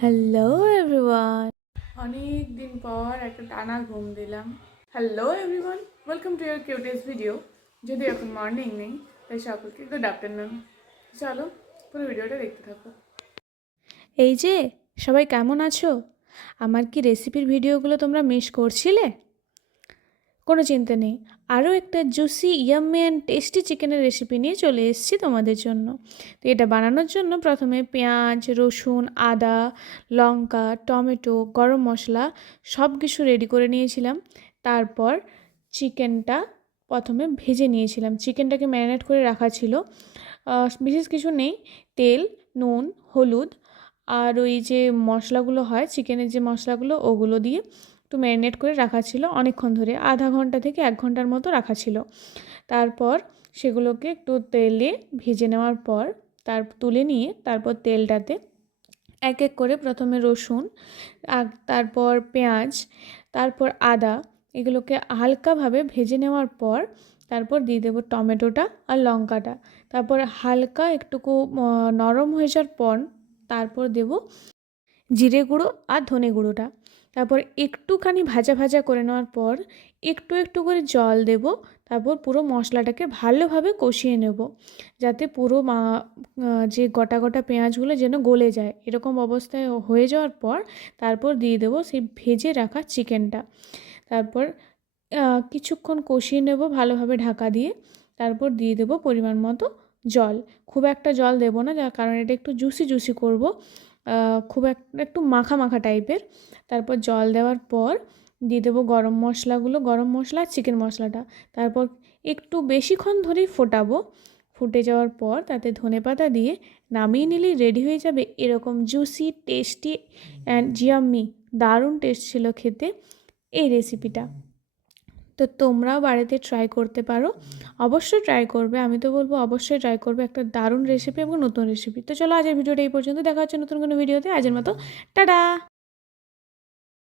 Hello everyone. অনেক দিন পর একটা টানা ঘুম দিলাম। Hello everyone, welcome to year cutest video. যদি এখন মর্নিং নেই তাই সকলকে গুড আফটারনুন। চলো পুরো ভিডিওটা দেখতে থাকো। এই যে সবাই কেমন আছো? আমার কি রেসিপির ভিডিওগুলো তোমরা মিস করছিলে? কোনো চিন্তা নেই, আরও একটা জুসি ইয়াম্মি অ্যান্ড টেস্টি চিকেনের রেসিপি নিয়ে চলে এসেছি তোমাদের জন্য। তো এটা বানানোর জন্য প্রথমে পেঁয়াজ, রসুন, আদা, লঙ্কা, টমেটো, গরম মশলা সব কিছু রেডি করে নিয়েছিলাম। তারপর চিকেনটা প্রথমে ভেজে নিয়েছিলাম। চিকেনটাকে ম্যারিনেট করে রাখা ছিল। বিশেষ কিছু নেই, তেল, নুন, হলুদ আর ওই যে মশলাগুলো হয় চিকেনের যে মশলাগুলো ওগুলো দিয়ে একটু ম্যারিনেট করে রাখা ছিল অনেকক্ষণ ধরে, আধা ঘন্টা থেকে 1 ঘন্টার মতো রাখা ছিল। তারপর সেগুলোকে একটু তেলে ভেজে নেওয়ার পর তুলে নিয়ে তারপর তেলটাতে এক এক করে প্রথমে রসুন, তারপর পেঁয়াজ, তারপর আদা, এগুলোকে হালকাভাবে ভেজে নেওয়ার পর তারপর দিয়ে দেবো টমেটোটা আর লঙ্কাটা। তারপর হালকা একটুকু নরম হয়ে যাওয়ার পর তারপর দেব জিরে গুঁড়ো আর ধনে গুঁড়োটা। তারপর একটুখানি ভাজা ভাজা করে নেওয়ার পর একটু একটু করে জল দেব। তারপর পুরো মশলাটাকে ভালোভাবে কষিয়ে নেব, যাতে পুরো যে গোটা গোটা পেঁয়াজগুলো যেন গলে যায়, এরকম অবস্থায় হয়ে যাওয়ার পর তারপর দিয়ে দেবো সেই ভেজে রাখা চিকেনটা। তারপর কিছুক্ষণ কষিয়ে নেব ভালোভাবে ঢাকা দিয়ে। তারপর দিয়ে দেবো পরিমাণ মতো জল। খুব একটা জল দেবো না, যার কারণ এটা একটু জুসি জুসি করব, খুব একটু মাখা মাখা টাইপের। তারপর জল দেওয়ার পর দিয়ে দেবো গরম মশলাগুলো, গরম মশলা আর চিকেন মশলাটা। তারপর একটু বেশিক্ষণ ধরেই ফোটাবো। ফুটে যাওয়ার পর তাতে ধনেপাতা দিয়ে নামিয়ে নিলেই রেডি হয়ে যাবে এরকম জুসি, টেস্টি অ্যান্ড জিয়াম্মি। দারুণ টেস্ট ছিল খেতে এই রেসিপিটা। তো তোমরাও বাড়িতে ট্রাই করতে পারো, অবশ্যই ট্রাই করবে। আমি তো বলবো অবশ্যই ট্রাই করবে, একটা দারুণ রেসিপি এবং নতুন রেসিপি। তো চলো আজের ভিডিওটা এই পর্যন্ত, দেখা হচ্ছে নতুন কোনো ভিডিওতে। আজের মতো টাটা।